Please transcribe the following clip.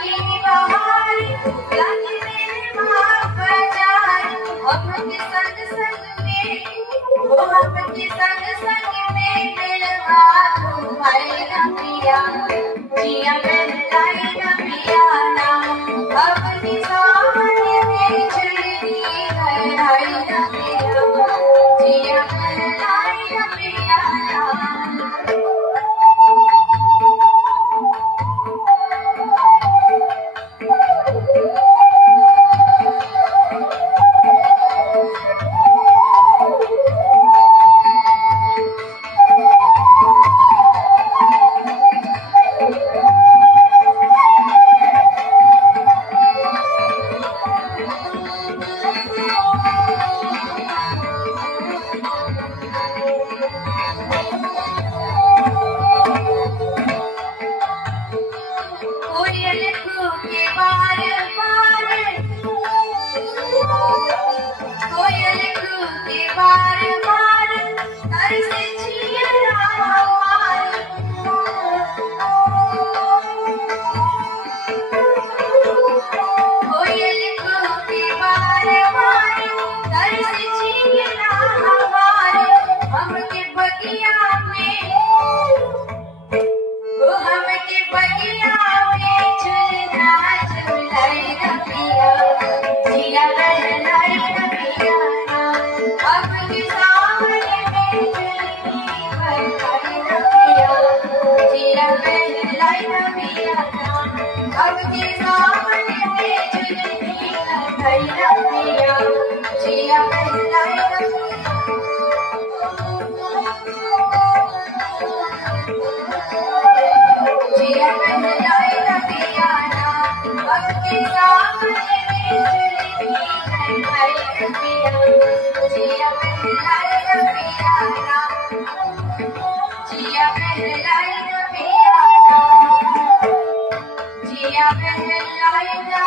की बहार लागे मेरे माँ बाजार हम के संग संग में वो हम के संग संग में मिलवा तू भाई ना पिया जिया मैं लाई ना पिया ना अपनी सामने में चलनी है लाई ना पिया जिया मैं लाई ना पिया ना कोयल कूके बार बार कोयल कूके बार बार तरसे जिया हमार कोयल कूके बार बार तरसे जिया हमार हमके बगिया में वो हमके बगिया में झूलना झूलाई ना पिया जिया बहलाई ना पिया अपने सामने में झूलनी बहलाई ना पिया जिया बहलाई ना पिया अपने सामने में झूलनी बहलाई ना पिया जिया बहलाई ना जिया बहलाई ना पिया अपने सामने में झूलनी बहलाई ना पिया जिया बहलाई ना पिया जिया बहलाई ना पिया जिया बहलाई ना